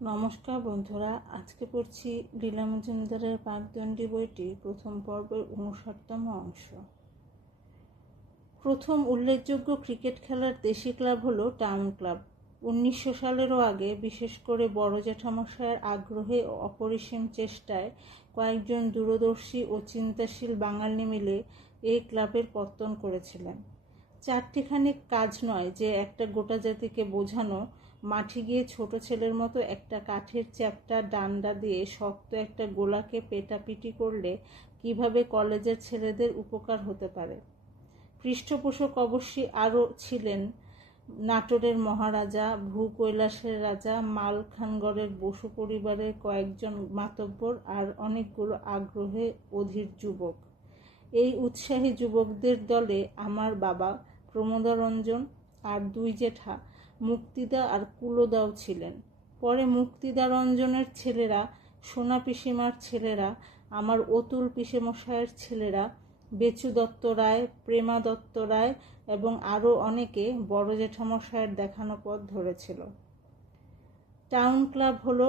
নমস্কার বন্ধুরা, আজকে পড়ছি লীলা মজুমদারের পাকদণ্ডী বইটির প্রথম পর্বের 59তম অংশ। প্রথম উল্লেখযোগ্য ক্রিকেট খেলার দেশি ক্লাব হলো টাউন ক্লাব। 1900 সালেরও আগে, বিশেষ করে বড় জ্যাঠামশায়ের আগ্রহে ও অপরিসীম চেষ্টায় কয়েকজন দূরদর্শী ও চিন্তাশীল বাঙালি মিলে এই ক্লাবের পত্তন করেছিলেন। চারটিখানি কাজ নয় যে একটা গোটা জাতিকে বোঝানো, মাঠে গিয়ে ছোট ছেলের মতো একটা কাঠের চ্যাপ্টা ডান্ডা দিয়ে শক্ত একটা গোলাকে পেটাপিটি করলে কিভাবে কলেজের ছেলেদের উপকার হতে পারে। পৃষ্ঠপোষক অবশ্যই আরও ছিলেন নাটোরের মহারাজা, ভূকৈলাসের রাজা, মালখানগড়ের বসু পরিবারের কয়েকজন মাতব্বর আর অনেকগুলো আগ্রহে অধীর যুবক। এই উৎসাহী যুবকদের দলে আমার বাবা প্রমোদারঞ্জন আর দুই জেঠা মুক্তিদা আর কুলোদাও ছিলেন। পরে মুক্তিদারঞ্জনের ছেলেরা, সোনা পিসিমার ছেলেরা, আমার অতুল পিসেমশায়ের ছেলেরা, বেচু দত্ত রায়, প্রেমা দত্ত রায় এবং আরও অনেকে বড় জেঠামশায়ের দেখানো পথ ধরেছিল। টাউন ক্লাব হলো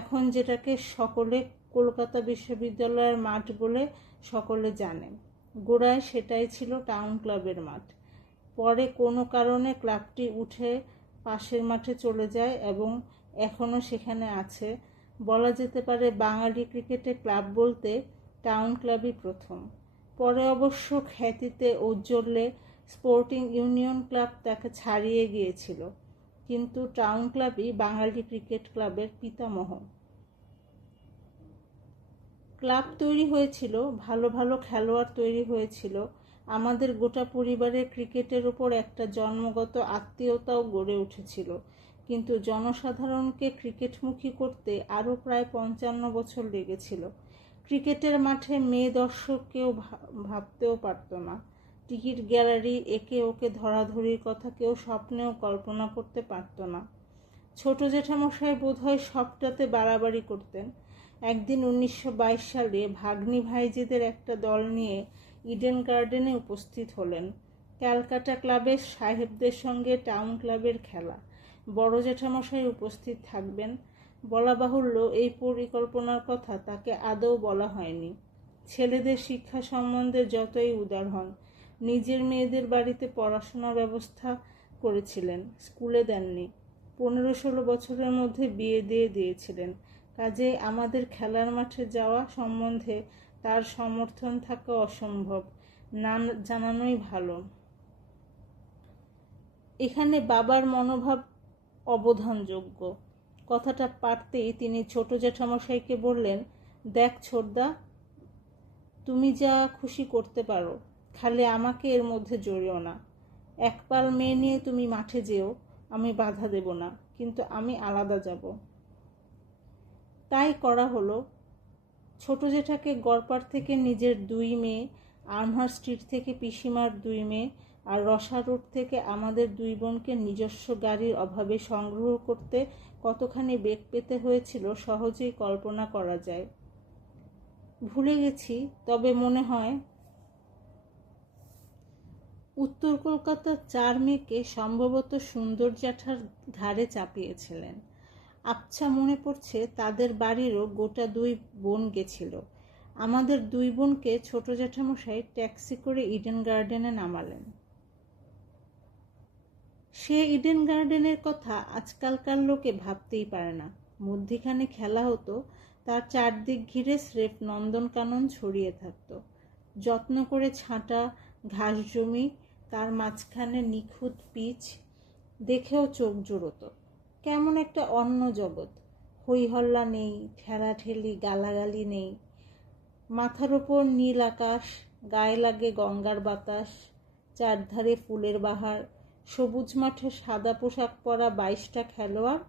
এখন যেটাকে সকলে কলকাতা বিশ্ববিদ্যালয়ের মাঠ বলে সকলে জানে। গোড়ায় সেটাই ছিল টাউন ক্লাবের মাঠ। পরে কোনো কারণে ক্লাবটি উঠে পাশের মাঠে চলে যায় এবং এখনও সেখানে আছে। বলা যেতে পারে বাঙালি ক্রিকেটে ক্লাব বলতে টাউন ক্লাবই প্রথম। পরে অবশ্য খ্যাতিতে ঔজ্জ্বল্যে স্পোর্টিং ইউনিয়ন ক্লাব তাকে ছাড়িয়ে গিয়েছিল, কিন্তু টাউন ক্লাবই বাঙালি ক্রিকেট ক্লাবের পিতামহ। ক্লাব তৈরি হয়েছিল, ভালো ভালো খেলোয়াড় তৈরি হয়েছিল, আমাদের গোটা পরিবারের ক্রিকেটের উপর একটা জন্মগত আত্মীয়তাও গড়ে উঠেছিল, কিন্তু জনসাধারণকে ক্রিকেটমুখী করতে আরও প্রায় 55 বছর লেগেছিল। ক্রিকেটের মাঠে মেয়ে দর্শক কেউ ভাবতেও পারত না। টিকিট গ্যালারি, একে ওকে ধরাধরির কথা কেউ স্বপ্নেও কল্পনা করতে পারত না। ছোট জেঠামশাই বোধহয় সবটাতে বাড়াবাড়ি করতেন। একদিন 1922 সালে ভাগ্নি ভাইজিদের একটা দল নিয়ে ইডেন গার্ডেনে উপস্থিত হলেন। ক্যালকাটা ক্লাবের সাহেবদের সঙ্গে টাউন ক্লাবের খেলা। বড় জেঠামশাই উপস্থিত থাকবেন। বলা বাহুল্য, এই পরিকল্পনার কথা তাকে আদৌ বলা হয়নি। ছেলেদের শিক্ষা সম্বন্ধে যতই উদার হন, নিজের মেয়েদের বাড়িতে পড়াশোনার ব্যবস্থা করেছিলেন, স্কুলে দেননি। 15-16 বছরের মধ্যে বিয়ে দিয়ে দিয়েছিলেন। কাজেই আমাদের খেলার মাঠে যাওয়া সম্বন্ধে তার সমর্থন থাকা অসম্ভব, না জানানোই ভালো। এখানে বাবার মনোভাব অবধানযোগ্য। কথাটা পারতেই তিনি ছোট জেঠামশাইকে বললেন, দেখ ছোটদা, তুমি যা খুশি করতে পারো, খালি আমাকে এর মধ্যে জড়িও না। এক পাল মেয়ে নিয়ে তুমি মাঠে যেও, আমি বাধা দেব না, কিন্তু আমি আলাদা যাব। তাই করা হলো। ছোট জেঠাকে গড়পাড় থেকে নিজের 2 মেয়ে, আর্মহার স্ট্রিট থেকে পিসিমার 2 মেয়ে আর রসা রোড থেকে আমাদের 2 বোনকে নিজস্ব গাড়ির অভাবে সংগ্রহ করতে কতখানি বেগ পেতে হয়েছিল সহজেই কল্পনা করা যায়। ভুলে গেছি, তবে মনে হয় উত্তর কলকাতার 4 মেয়েকে সম্ভবত সুন্দর জ্যাঠার ঘাড়ে চাপিয়েছিলেন। আবছা মনে পড়ছে তাদের বাড়িরও গোটা 2 বোন গেছিল। আমাদের 2 বোনকে ছোট জ্যাঠামশাই ট্যাক্সি করে ইডেন গার্ডেনে নামালেন। সে ইডেন গার্ডেনের কথা আজকালকার লোকে ভাবতেই পারে না। মধ্যিখানে খেলা হতো, তার চারদিক ঘিরে স্রেফ নন্দনকানন ছড়িয়ে থাকত। যত্ন করে ছাঁটা ঘাস জমি, তার মাঝখানে নিখুঁত পিচ, দেখেও চোখ জুড়োত। কেমন একটা অন্য জগৎ। হইহল্লা নেই, ঠেলাঠেলি, গালাগালি নেই। মাথার ওপর নীল আকাশ, গায়ে লাগে গঙ্গার বাতাস, চারধারে ফুলের বাহার, সবুজ মাঠে সাদা পোশাক পরা 22টা খেলোয়াড়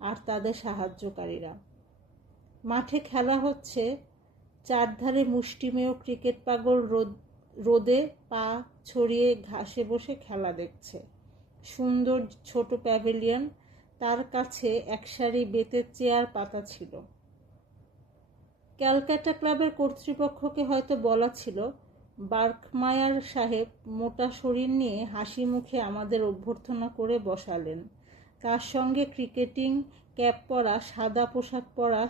আর তাদের সাহায্যকারীরা। মাঠে খেলা হচ্ছে, চারধারে মুষ্টিমেয় ক্রিকেট পাগল রোদে পা ছড়িয়ে ঘাসে বসে খেলা দেখছে। সুন্দর ছোট প্যাভিলিয়ন, তার কাছে এক সারি বেতের চেয়ার পাতা ছিল। ক্যালকাটা ক্লাবের কর্তৃপক্ষকে হয়তো বলা ছিল, বার্কমায়ার সাহেব মোটা শরীর নিয়ে হাসি মুখে আমাদের অভ্যর্থনা করে বসালেন। তার সঙ্গে ক্রিকেটিং ক্যাপ পরা, সাদা পোশাক পরা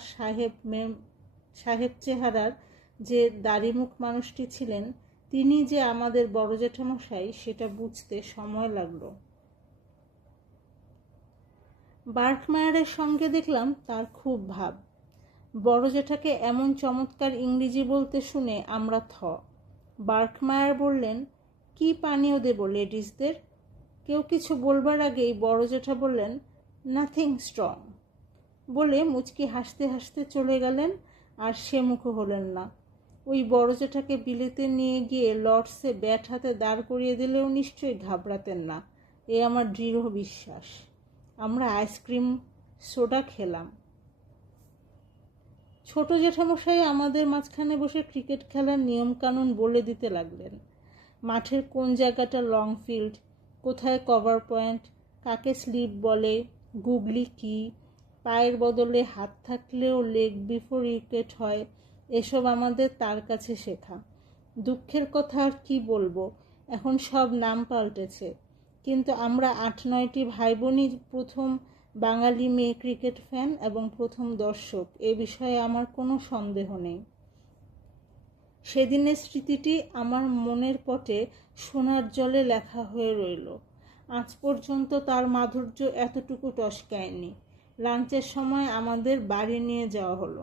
সাহেব চেহারার যে দাড়িমুখ মানুষটি ছিলেন, তিনি যে আমাদের বড় জ্যাঠামশাই সেটা বুঝতে সময় লাগলো। বার্কমায়ারের সঙ্গে দেখলাম তার খুব ভাব। বড় জ্যাঠাকে এমন চমৎকার ইংরেজি বলতে শুনে আমরা থ। বার্কমায়ার বললেন, কি পানীয় দেব লেডিসদের? কেউ কিছু বলবার আগেই বড় জ্যাঠা বললেন, নাথিং স্ট্রং, বলে মুচকি হাসতে হাসতে চলে গেলেন, আর সে মুখো হলেন না। ওই বড় জ্যাঠাকে বিলেতে নিয়ে গিয়ে লর্ডসে ব্যাট হাতে দাঁড় করিয়ে দিলেও নিশ্চয়ই ঘাবড়াতেন না, এ আমার দৃঢ় বিশ্বাস। আমরা আইসক্রিম সোডা খেলাম। ছোট জ্যাঠামশাই আমাদের মাঝখানে বসে ক্রিকেট খেলার নিয়মকানুন বলে দিতে লাগলেন। মাঠের কোন জায়গাটা লং ফিল্ড, কোথায় কভার পয়েন্ট, কাকে স্লিপ বলে, গুগলি কি, পায়ের বদলে হাত থাকলেও লেগ বিফোর উইকেট হয়, এসব আমাদের তার কাছে শেখা। দুঃখের কথা আর কি বলবো, এখন সব নাম পাল্টেছে, কিন্তু আমরা 8-9টি ভাই বোনই প্রথম বাঙালি মেয়ে ক্রিকেট ফ্যান এবং প্রথম দর্শক, এ বিষয়ে আমার কোনো সন্দেহ নেই। সেদিনের স্মৃতিটি আমার মনের পটে সোনার জলে লেখা হয়ে রইল। আজ পর্যন্ত তার মাধুর্য এতটুকু টসকায়নি। লাঞ্চের সময় আমাদের বাড়ি নিয়ে যাওয়া হলো।